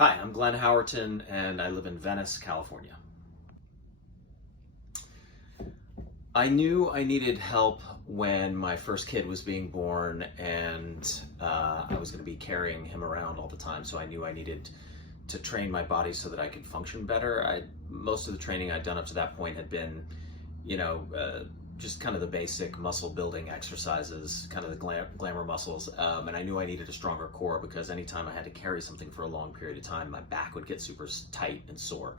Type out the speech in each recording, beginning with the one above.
Hi, I'm Glenn Howerton, and I live in Venice, California. I knew I needed help when my first kid was being born, and I was going to be carrying him around all the time, so I knew I needed to train my body so that I could function better. Most of the training I'd done up to that point had been, just kind of the basic muscle building exercises, kind of the glamour muscles, and I knew I needed a stronger core because anytime I had to carry something for a long period of time, my back would get super tight and sore.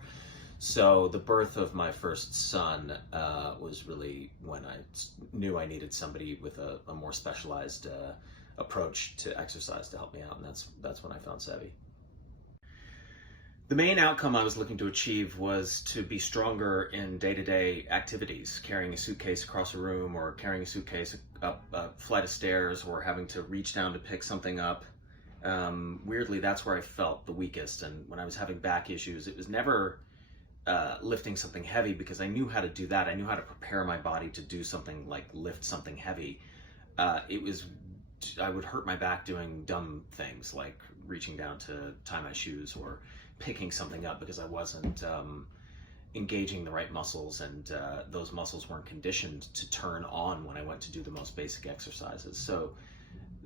So the birth of my first son was really when I knew I needed somebody with a more specialized approach to exercise to help me out, and that's when I found Sevi. The main outcome I was looking to achieve was to be stronger in day-to-day activities, carrying a suitcase across a room or carrying a suitcase up a flight of stairs or having to reach down to pick something up. Weirdly, that's where I felt the weakest. And when I was having back issues, it was never lifting something heavy because I knew how to do that. I knew how to prepare my body to do something like lift something heavy. I would hurt my back doing dumb things like reaching down to tie my shoes or picking something up because I wasn't engaging the right muscles, and those muscles weren't conditioned to turn on when I went to do the most basic exercises. So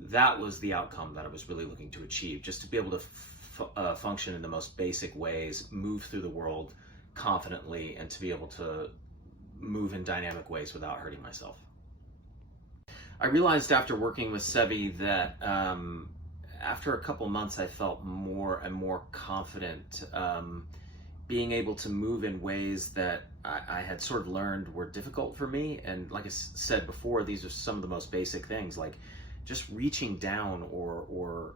that was the outcome that I was really looking to achieve, just to be able to function in the most basic ways, move through the world confidently, and to be able to move in dynamic ways without hurting myself. I realized after working with Sevi that after a couple months, I felt more and more confident being able to move in ways that I had sort of learned were difficult for me. And like I said before, these are some of the most basic things, like just reaching down or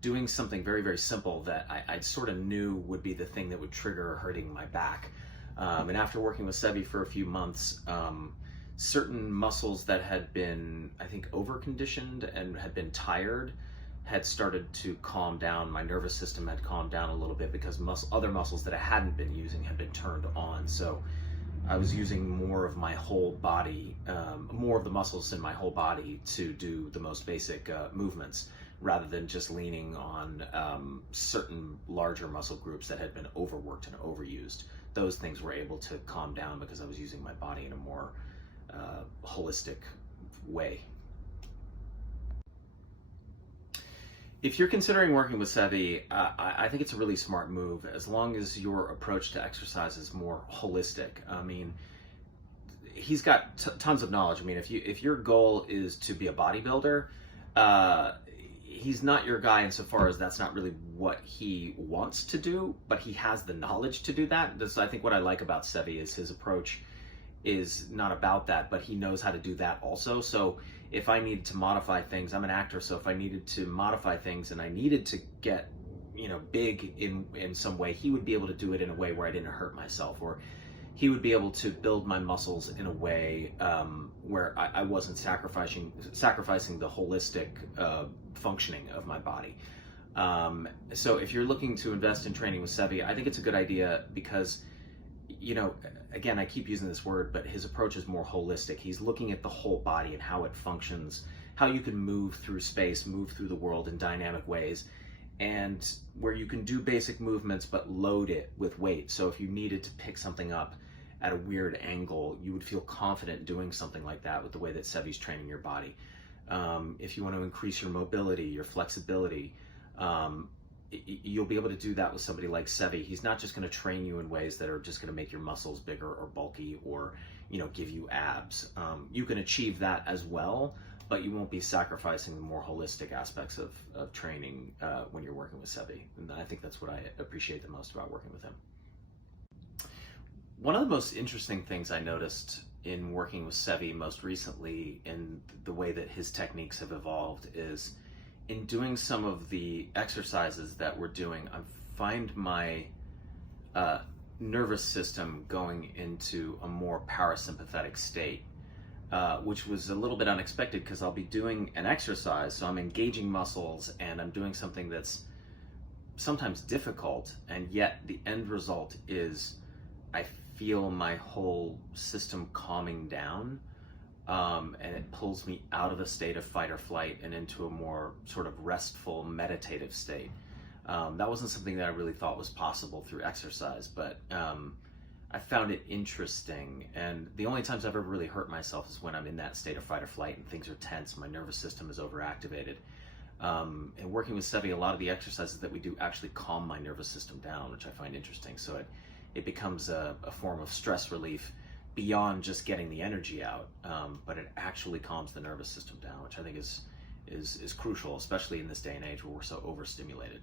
doing something very, very simple that I sort of knew would be the thing that would trigger hurting my back. And after working with Sevi for a few months, certain muscles that had been, I think, over-conditioned and had been tired had started to calm down. My nervous system had calmed down a little bit because other muscles that I hadn't been using had been turned on. So I was using more of my whole body, more of the muscles in my whole body to do the most basic movements, rather than just leaning on certain larger muscle groups that had been overworked and overused. Those things were able to calm down because I was using my body in a more holistic way. If you're considering working with Sevi, I think it's a really smart move as long as your approach to exercise is more holistic. I mean, he's got tons of knowledge. I mean, if your goal is to be a bodybuilder, he's not your guy insofar as that's not really what he wants to do, but he has the knowledge to do that. I think what I like about Sevi is his approach is not about that, but he knows how to do that also. So if I needed to modify things, I'm an actor, so if I needed to modify things and I needed to get, big in some way, he would be able to do it in a way where I didn't hurt myself, or he would be able to build my muscles in a way where I wasn't sacrificing the holistic functioning of my body. So if you're looking to invest in training with Sevi, I think it's a good idea because, again, I keep using this word, but his approach is more holistic. He's looking at the whole body and how it functions, how you can move through space, move through the world in dynamic ways, and where you can do basic movements but load it with weight. So if you needed to pick something up at a weird angle, you would feel confident doing something like that with the way that Sevi's training your body. If you want to increase your mobility, your flexibility, you'll be able to do that with somebody like Sevi. He's not just going to train you in ways that are just going to make your muscles bigger or bulky or, give you abs. You can achieve that as well, but you won't be sacrificing the more holistic aspects of training when you're working with Sevi. And I think that's what I appreciate the most about working with him. One of the most interesting things I noticed in working with Sevi most recently in the way that his techniques have evolved is in doing some of the exercises that we're doing, I find my nervous system going into a more parasympathetic state, which was a little bit unexpected because I'll be doing an exercise, so I'm engaging muscles and I'm doing something that's sometimes difficult, and yet the end result is I feel my whole system calming down. And it pulls me out of a state of fight or flight and into a more sort of restful, meditative state. That wasn't something that I really thought was possible through exercise, but I found it interesting. And the only times I've ever really hurt myself is when I'm in that state of fight or flight and things are tense, my nervous system is overactivated. And working with Sevi, a lot of the exercises that we do actually calm my nervous system down, which I find interesting. So it becomes a form of stress relief beyond just getting the energy out, but it actually calms the nervous system down, which I think is crucial, especially in this day and age where we're so overstimulated.